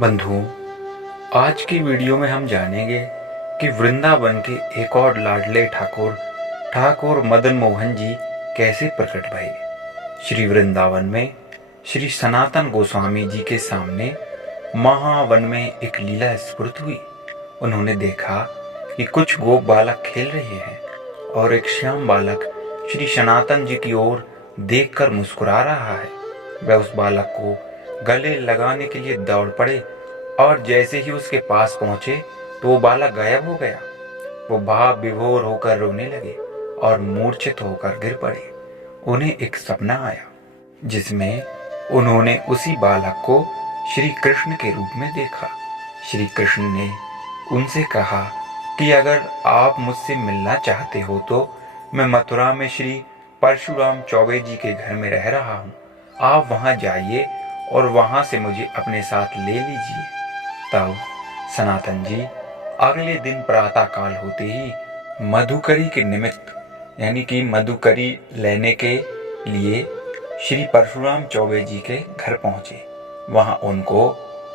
बंधुओं, आज की वीडियो में हम जानेंगे कि वृंदावन के एक और लाडले ठाकुर ठाकुर मदन मोहन जी कैसे प्रकट भए। श्री वृंदावन में श्री सनातन गोस्वामी जी के सामने महावन में एक लीला स्फुरित हुई। उन्होंने देखा कि कुछ गोप बालक खेल रहे हैं और एक श्याम बालक श्री सनातन जी की ओर देखकर मुस्कुरा रहा है। वह उस बालक को गले लगाने के लिए दौड़ पड़े और जैसे ही उसके पास पहुंचे तो वो बालक गायब हो गया। वो भाव विभोर होकर रोने लगे और मूर्छित होकर गिर पड़े। उन्हें एक सपना आया जिसमें उन्होंने उसी बालक को श्री कृष्ण के रूप में देखा। श्री कृष्ण ने उनसे कहा कि अगर आप मुझसे मिलना चाहते हो तो मैं मथुरा में श्री परशुराम चौबे जी के घर में रह रहा हूँ। आप वहाँ जाइए और वहाँ से मुझे अपने साथ ले लीजिए। तब सनातन जी अगले दिन प्रातः काल होते ही मधुकरी के निमित्त यानी कि मधुकरी लेने के लिए श्री परशुराम चौबे जी के घर पहुँचे। वहाँ उनको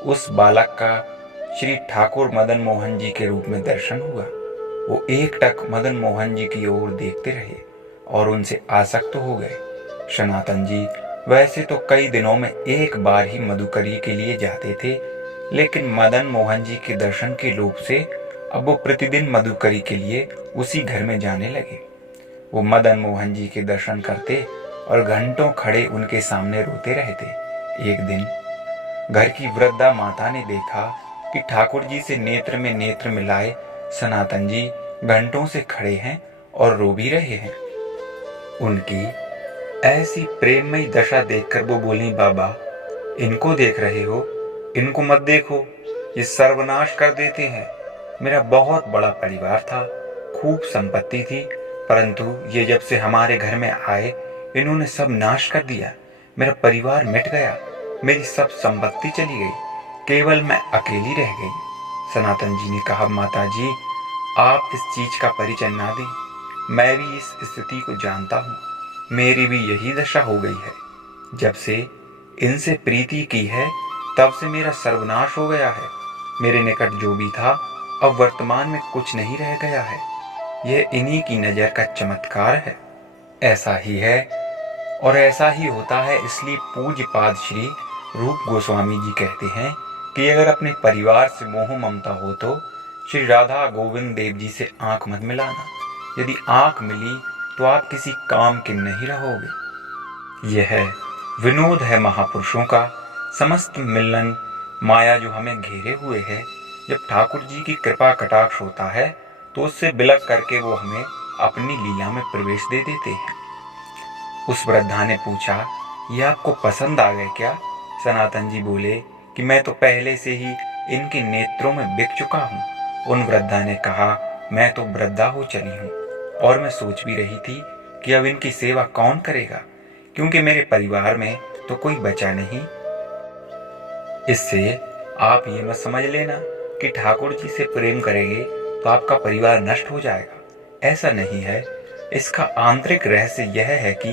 उस बालक का श्री ठाकुर मदन मोहन जी के रूप में दर्शन हुआ। वो एकटक मदन मोहन जी की ओर देखते रहे और उनसे आसक्त हो गए। सनातन जी वैसे तो कई दिनों में एक बार ही मधुकरी के लिए जाते थे, लेकिन मदन मोहन जी के दर्शन के लोभ से अब वो प्रतिदिन मधुकरी के लिए उसी घर में जाने लगे। वो मदन मोहन जी के दर्शन करते और घंटों खड़े उनके सामने रोते रहते। एक दिन घर की वृद्धा माता ने देखा कि ठाकुर जी से नेत्र में नेत्र मिलाए सनातन जी घंटों से खड़े हैं और रो भी रहे हैं। उनकी ऐसी प्रेममयी दशा देखकर वो बोली, बाबा इनको देख रहे हो, इनको मत देखो, ये सर्वनाश कर देते हैं। मेरा बहुत बड़ा परिवार था, खूब संपत्ति थी, परंतु ये जब से हमारे घर में आए इन्होंने सब नाश कर दिया। मेरा परिवार मिट गया, मेरी सब संपत्ति चली गई, केवल मैं अकेली रह गई। सनातन जी ने कहा, माता जी आप इस चीज का परिचय ना दें, मैं भी इस स्थिति को जानता हूँ, मेरी भी यही दशा हो गई है। जब से इनसे प्रीति की है तब से मेरा सर्वनाश हो गया है। मेरे निकट जो भी था अब वर्तमान में कुछ नहीं रह गया है। यह इन्हीं की नजर का चमत्कार है। ऐसा ही है और ऐसा ही होता है। इसलिए पूज्यपाद श्री रूप गोस्वामी जी कहते हैं कि अगर अपने परिवार से मोह ममता हो तो श्री राधा गोविंद देव जी से आंख मत मिलाना। यदि आंख मिली तो आप किसी काम के नहीं रहोगे। यह विनोद है महापुरुषों का। समस्त मिलन माया जो हमें घेरे हुए है, जब ठाकुर जी की कृपा कटाक्ष होता है तो उससे बिलक करके वो हमें अपनी लीला में प्रवेश दे देते हैं। उस वृद्धा ने पूछा, ये आपको पसंद आ गए क्या? सनातन जी बोले कि मैं तो पहले से ही इनके नेत्रों में बिक चुका हूँ। उन वृद्धा ने कहा, मैं तो वृद्धा हो चली हूँ और मैं सोच भी रही थी कि अब इनकी सेवा कौन करेगा, क्योंकि मेरे परिवार में तो कोई बचा नहीं। इससे आप ये मत समझ लेना कि ठाकुर जी से प्रेम करेंगे तो आपका परिवार नष्ट हो जाएगा। ऐसा नहीं है। इसका आंतरिक रहस्य यह है कि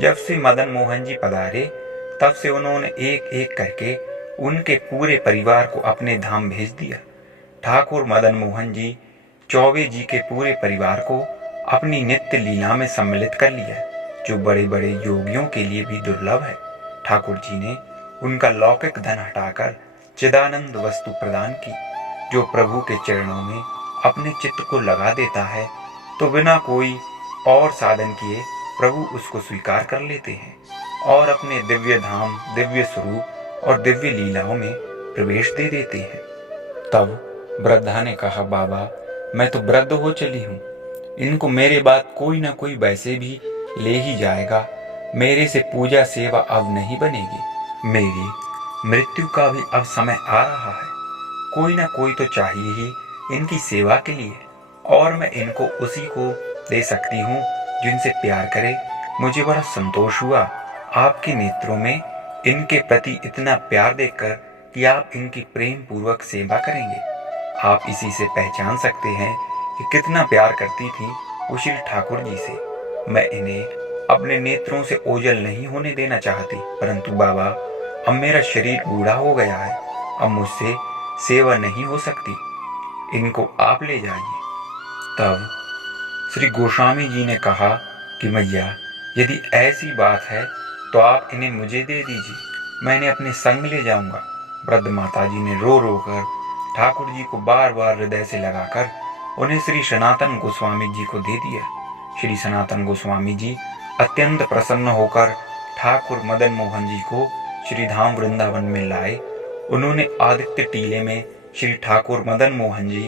जब से मदन मोहन जी पधारे तब से उन्होंने एक एक करके उनके पूरे परिवार को अपने धाम भेज दिया। ठाकुर मदन मोहन जी चौबे जी के पूरे परिवार को अपनी नित्य लीला में सम्मिलित कर लिया, जो बड़े बड़े योगियों के लिए भी दुर्लभ है। ठाकुर जी ने उनका लौकिक धन हटाकर चिदानंद वस्तु प्रदान की। जो प्रभु के चरणों में अपने चित्त को लगा देता है तो बिना कोई और साधन किए प्रभु उसको स्वीकार कर लेते हैं और अपने दिव्य धाम, दिव्य स्वरूप और दिव्य लीलाओं में प्रवेश दे देते हैं। तब वृद्धा ने कहा, बाबा मैं तो वृद्ध हो चली हूँ, इनको मेरे बाद कोई ना कोई वैसे भी ले ही जाएगा। मेरे से पूजा सेवा अब नहीं बनेगी। मेरी मृत्यु का भी अब समय आ रहा है। कोई ना कोई तो चाहिए ही इनकी सेवा के लिए, और मैं इनको उसी को दे सकती हूँ जिनसे प्यार करे। मुझे बड़ा संतोष हुआ आपके नेत्रों में इनके प्रति इतना प्यार देखकर कि आप इनकी प्रेम पूर्वक सेवा करेंगे। आप इसी से पहचान सकते हैं कि कितना प्यार करती थी वो श्री ठाकुर जी से। मैं इन्हें अपने नेत्रों से ओझल नहीं होने देना चाहती, परंतु बाबा अब मेरा शरीर बूढ़ा हो गया है अब मुझसे सेवा नहीं हो सकती, इनको आप ले जाइए। तब श्री गोस्वामी जी ने कहा कि मैया, यदि ऐसी बात है तो आप इन्हें मुझे दे दीजिए, मैं इन्हें अपने संग ले जाऊंगा। वृद्ध माता जी ने रो रो कर ठाकुर जी को बार बार हृदय से लगाकर उन्हें श्री सनातन गोस्वामी जी को दे दिया। श्री सनातन गोस्वामी जी अत्यंत प्रसन्न होकर ठाकुर मदन मोहन जी को श्री धाम वृंदावन में लाए। उन्होंने आदित्य टीले में श्री ठाकुर मदन मोहन जी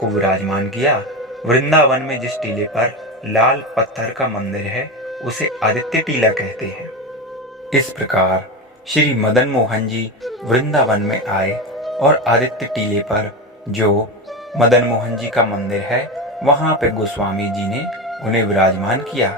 को विराजमान किया। वृंदावन में जिस टीले पर लाल पत्थर का मंदिर है उसे आदित्य टीला कहते हैं। इस प्रकार श्री मदन मोहन जी वृंदावन में आए और आदित्य टीले पर जो मदन मोहन जी का मंदिर है वहां पे गोस्वामी जी ने उन्हें विराजमान किया।